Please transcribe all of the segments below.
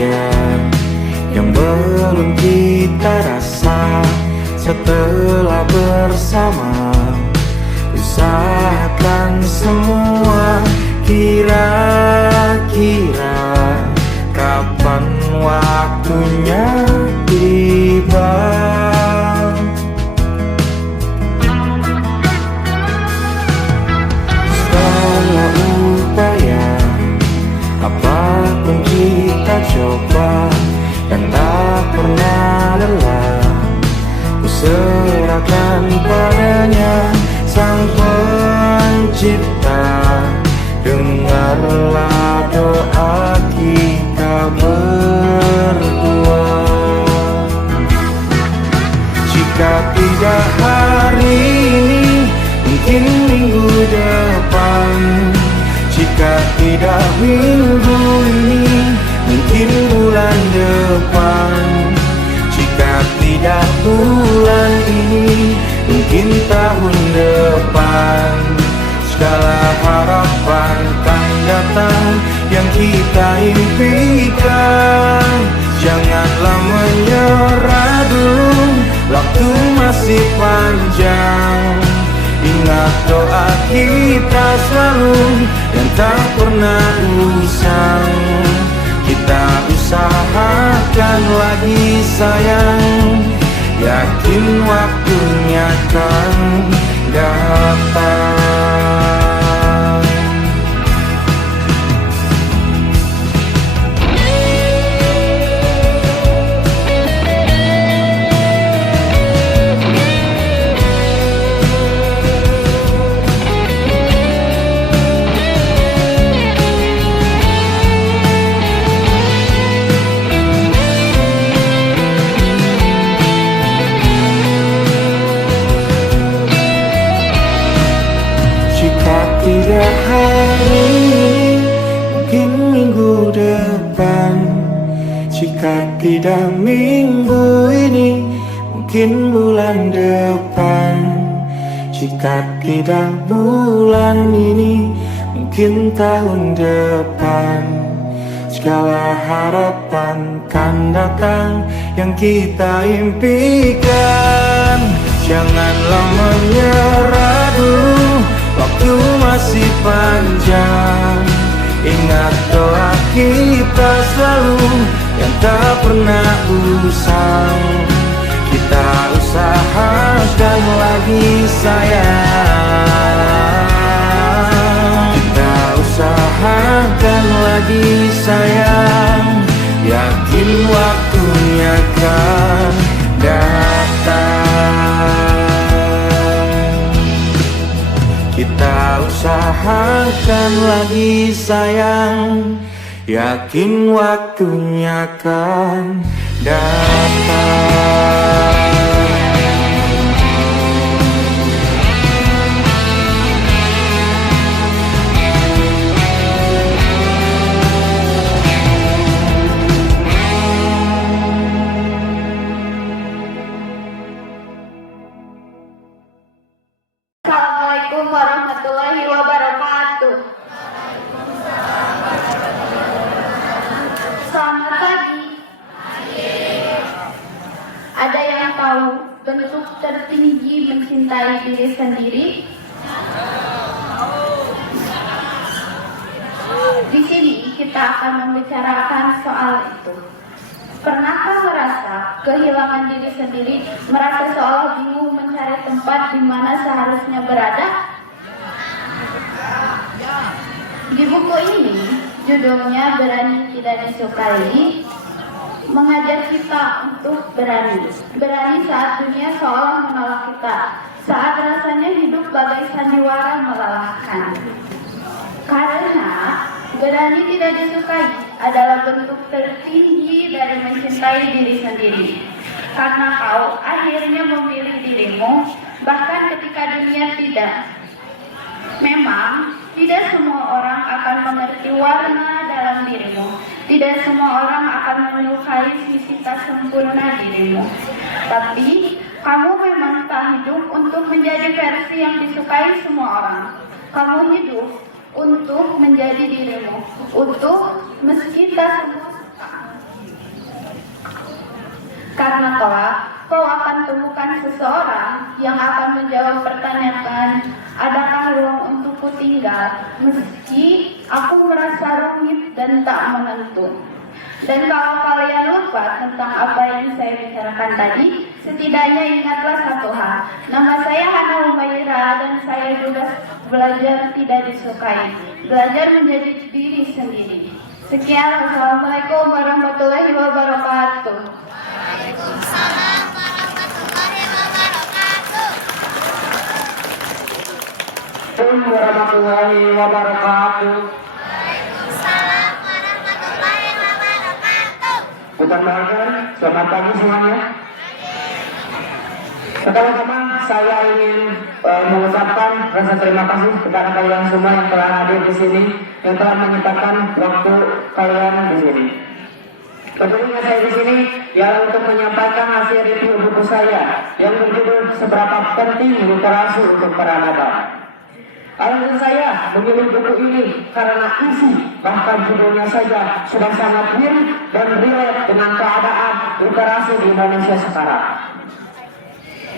saja yang belum kita rasa. Setelah bersama usahakan semua. Kira-kira kapan waktunya tiba? Setelah upaya apapun kita coba dan tak pernah lelah, ku serahkan padanya Sang Pencipta. Dengarlah doa kita berdua. Jika tidak hari ini, mungkin minggu depan. Jika tidak minggu ini, mungkin bulan depan. Jika tidak bulan ini, mungkin tahun depan. Segala harapan kan datang yang kita impikan. Janganlah menyerah dulu, waktu masih panjang. Ingat doa kita selalu yang tak pernah usang. Kita usahakan lagi sayang, yakin waktunya kan datang. Tidak hari ini, mungkin minggu depan. Jika tidak minggu ini, mungkin bulan depan. Jika tidak bulan ini, mungkin tahun depan. Segala harapan kan datang yang kita impikan. Janganlah menyerah dulu, waktu masih panjang. Ingat doa kita selalu yang tak pernah usang. Kita usahakan lagi sayang. Kita usahakan lagi sayang, yakin waktunya kan datang. Kita usahakan lagi sayang, yakin waktunya kan datang. Assalamualaikum warahmatullahi wabarakatuh. Selamat pagi. Ada yang tahu bentuk tertinggi mencintai diri sendiri? Di sini kita akan membicarakan soal itu. Pernahkah merasa kehilangan diri sendiri, merasa seolah bingung mencari tempat di mana seharusnya berada? Di buku ini, judulnya Berani Tidak Disukai, mengajak kita untuk berani. Berani saat dunia seolah menolak kita, saat rasanya hidup bagai sandiwara melelahkan. Karena berani tidak disukai adalah bentuk tertinggi dari mencintai diri sendiri. Karena kau akhirnya memilih dirimu, bahkan ketika dunia tidak. Memang, tidak semua orang akan mengerti warna dalam dirimu. Tidak semua orang akan menyukai sisi tak sempurna dirimu. Tapi, kamu memang tak hidup untuk menjadi versi yang disukai semua orang. Kamu hidup untuk menjadi dirimu, untuk meski tak semua suka. Karena kelak kau akan temukan seseorang yang akan menjawab pertanyaan, adakah ruang untukku tinggal, meski aku merasa rumit dan tak menentu. Dan kalau kalian lupa tentang apa yang saya bicarakan tadi, setidaknya ingatlah satu hal. Nama saya Hana Humaira dan saya juga belajar tidak disukai, belajar menjadi diri sendiri. Sekian, wassalamualaikum warahmatullahi wabarakatuh. Waalaikumsalam warahmatullahi wabarakatuh. Warahmatullahi wabarakatuh. Waalaikumsalam warahmatullahi wabarakatuh. Bukan bahagia, selamat pagi semuanya. Pertama-tama saya ingin mengucapkan rasa terima kasih kepada kalian semua yang telah hadir di sini, yang telah menyempatkan waktu kalian di sini. Tentunya saya di sini ya untuk menyampaikan hasil review buku saya yang berjudul Seberapa Penting Literasi untuk Peradaban. Alasan saya memilih buku ini karena isi bahkan judulnya saja sudah sangat mirip dan relate dengan keadaan literasi di Indonesia sekarang.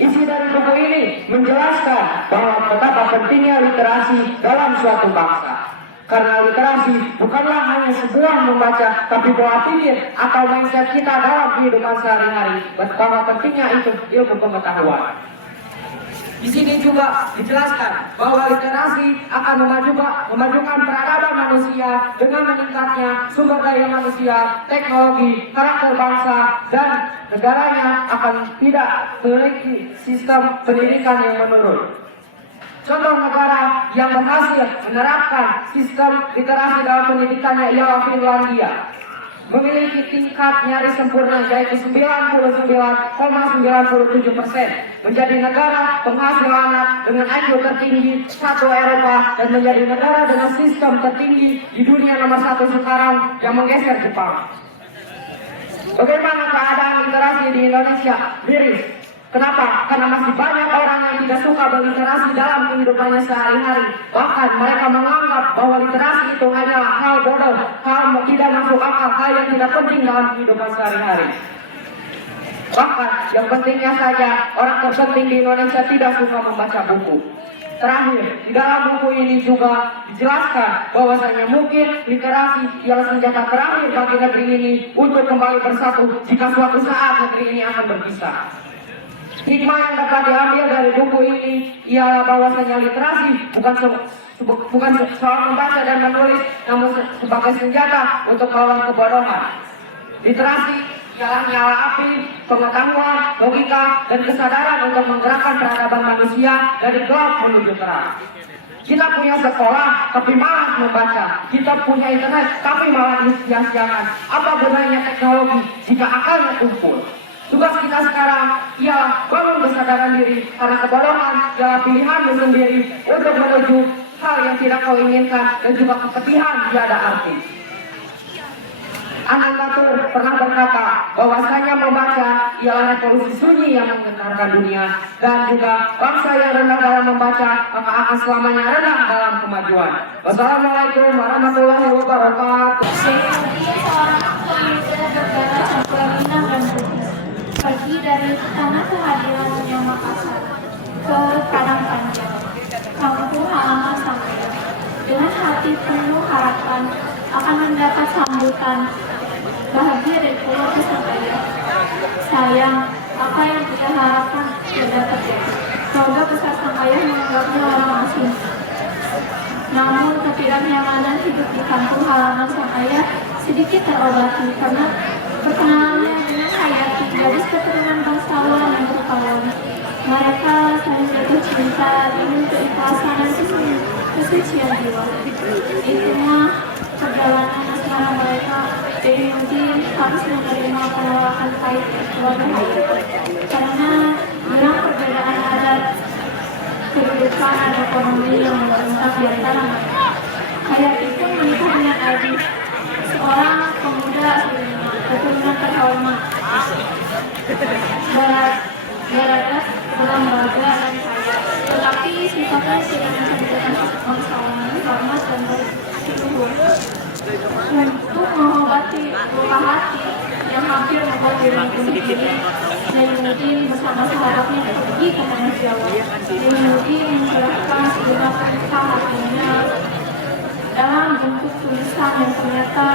Isi dari buku ini menjelaskan bahwa betapa pentingnya literasi dalam suatu bangsa. Karena literasi bukanlah hanya sebuah membaca, tapi pola pikir atau mindset kita dalam kehidupan sehari-hari. Betapa pentingnya itu ilmu pengetahuan. Di sini juga dijelaskan bahwa literasi akan memajukan peradaban manusia dengan meningkatnya sumber daya manusia, teknologi, karakter bangsa, dan negaranya akan tidak memiliki sistem pendidikan yang menurun. Contoh negara yang berhasil menerapkan sistem literasi dalam pendidikannya ialah Finlandia. Memiliki tingkat nyaris sempurna yaitu 99,97%, menjadi negara penghasil anak dengan IQ tertinggi satu Eropa dan menjadi negara dengan sistem tertinggi di dunia nomor 1 sekarang yang menggeser Jepang. Bagaimana keadaan literasi di Indonesia? Miris. Kenapa? Karena masih banyak orang yang tidak suka berliterasi dalam kehidupannya sehari-hari. Bahkan mereka menganggap bahwa literasi itu hanyalah hal bodoh, hal tidak masuk akal, hal yang tidak penting dalam kehidupan sehari-hari. Bahkan yang pentingnya saja, orang terpenting di Indonesia tidak suka membaca buku. Terakhir, di dalam buku ini juga dijelaskan bahwasanya mungkin literasi ialah senjata terakhir bagi negeri ini untuk kembali bersatu jika suatu saat negeri ini akan berpisah. Hikmah yang dapat diambil dari buku ini ialah bahwasanya literasi bukan soal membaca dan menulis, namun sebagai senjata untuk melawan kebodohan. Literasi ialah nyala api, pengetahuan, logika, dan kesadaran untuk menggerakkan peradaban manusia dari gelap menuju terang. Kita punya sekolah, tapi malas membaca. Kita punya internet, tapi malah sia-siakan. Apa gunanya teknologi jika akalnya tumpul? Tugas kita sekarang ialah bangun kesadaran diri, karena kebodohan adalah pilihanmu sendiri untuk menuju hal yang tidak kau inginkan dan juga kepedihan tiada arti. Anantatur pernah berkata bahwasanya membaca ialah revolusi sunyi yang menggentarkan dunia, dan juga bangsa yang rendah dalam membaca maka akan selamanya rendah dalam kemajuan. Wassalamualaikum warahmatullahi wabarakatuh. Dia seorang pemuda berdarah campuran Minang dan Putih. Pergi dari tanah kehadirannya Makassar ke Padang Panjang, kampung halaman Sangkaya, dengan hati penuh harapan akan mendapat sambutan bahagia dari keluarga Sangkaya. Sayang, apa yang kita harapkan tidak terjadi. Keluarga besar Sangkaya menganggapnya orang asing. Namun ketidaknyamanan hidup di kampung halaman Sangkaya sedikit terobati karena perkenalannya dengan Hayati, gadis keturunan bangsawan yang berpahlawan. Mereka saling jatuh cinta dengan keikhlasan dan kesucian jiwa. Itulah perjalanan asmara mereka. Jadi mungkin harus menerima penolakan pahit keluarga Hayati. Karena dengan perbedaan adat, kedudukan dan ekonomi yang membentang di antara mereka. Hayati pun menikah dengan Adi, seorang pemuda keturunan terhormat, beradat, berlembaga, dan kaya. Tetapi sifatnya tidak menceritakan bangsawan, hormat, dan baik luhur. Untuk mengobati luka hati yang hampir membuat dirinya bunuh diri. Zainuddin bersama sahabatnya pergi ke tanah Jawa. Zainuddin mencerahkan sejumlah perintah hatinya dalam bentuk tulisan yang ternyata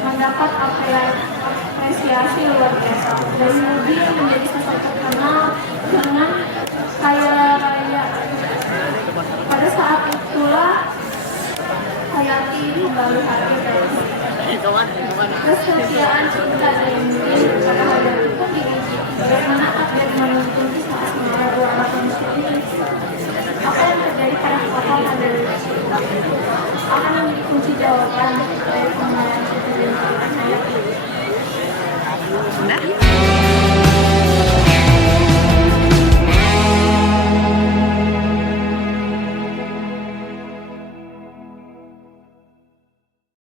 mendapat apresiasi luar biasa. Zainuddin menjadi sosok terkenal dengan kaya raya. Pada saat itulah Hayati kembali hadir dalam kesetiaan cinta Zainuddin kepada Hayati pun diuji. Bagaimana update menuntun kisah asmara dua anak manusia ini? Apa yang terjadi pada tokoh Hayati? Akan menjadi kunci jawaban dari pembahasan Hayati.